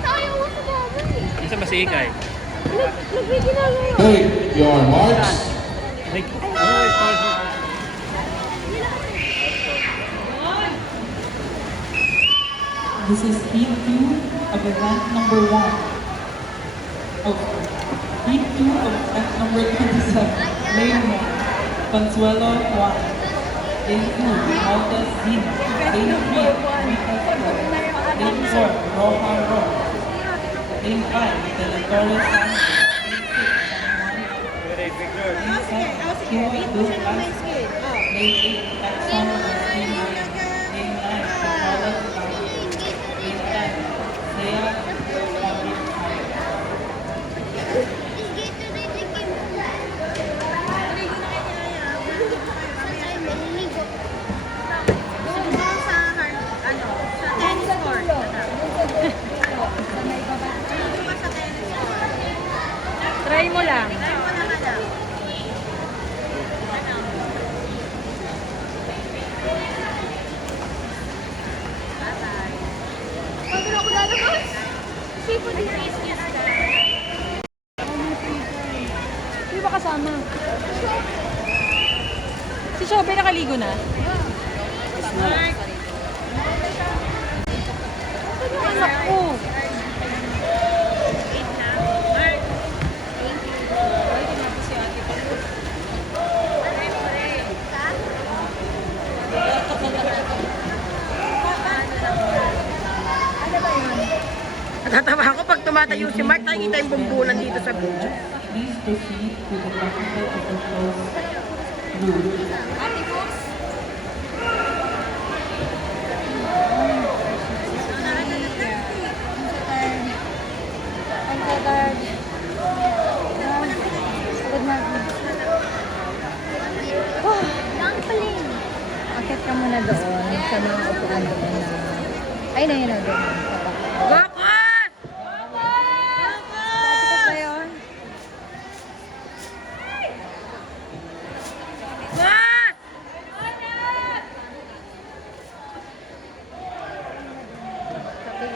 tayo mo sa baboy. Isa masikay. Take your marks. This is heat 2 of event number 1. Oh, heat 2 of event number 27. Lane 1, Consuelo Juan. Lane 2, Malta Zina. Lane 3, Rita Flor. Lane 4, Roja Ro. Lane 5, De La Torre Santos. Lane 6, Kiwi Lucas. Lane 8, Texon Martina. Lane 9, Carlos Ramos. Lane 10, Saya Fabian. Try mo lang. Pagod ako lalabas. Sipo din. Hindi ba kasama? Si Shobe nakaligo na? Mark! Ano yung anak ko? Natatawa ako pag tumatayo si Mark, nakikita yung bumbunan dito sa video. Please proceed to the technical officials room. Ate Boss? Ang kagard. Good morning. Akit ka muna doon sa mga upuan doon na... Ay, na yun na doon. Bakit? Ate ba yun? Bakit? Sabi,